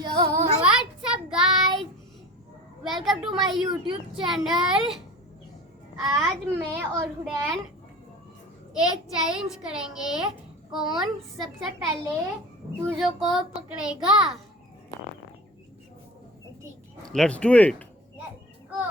What's up guys? Welcome to my YouTube channel. आज मैं और हुरैन एक चैलेंज करेंगे, कौन सबसे पहले चूजों को पकड़ेगा। Let's do it. Let's go.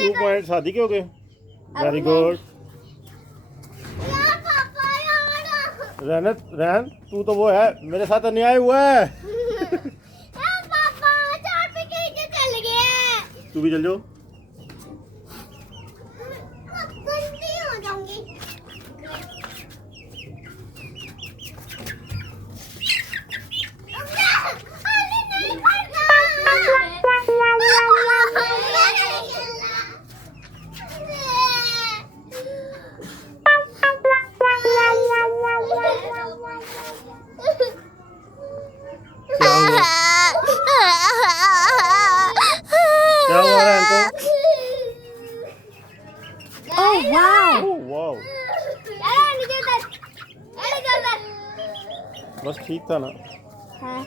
Two point शादी के हो गए। Very good. रैन तू तो वो है, मेरे साथ अन्याय हुआ है। तू भी चल जाओ। क्या हुआ रैन को? Oh wow! ओह वाओ, बस ठीक था ना। हाँ।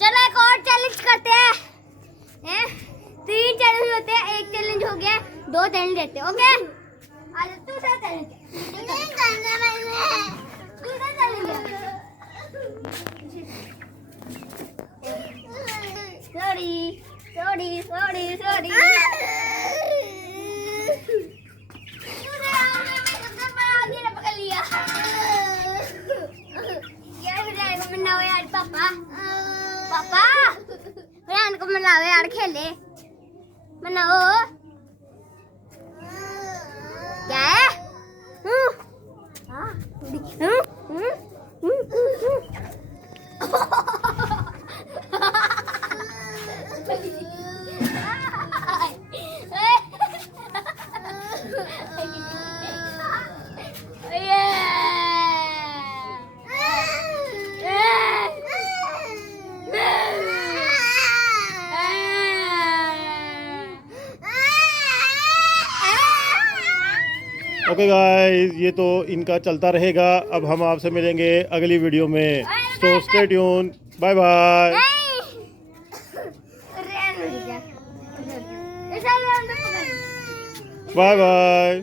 चलो एक और चैलेंज करते हैं। 3 चैलेंज होते हैं, एक चैलेंज हो गया, 2 चैलेंज देते हैं। ओके, आज दूसरा चैलेंज। सॉरी। पकड़ लिया। मनाओ यार पापा रैन को मनाओ यार, खेले मनाओ। क्या है? ओके गाइस, ये तो इनका चलता रहेगा। अब हम आपसे मिलेंगे अगली वीडियो में। So stay tune. Bye bye. Bye bye.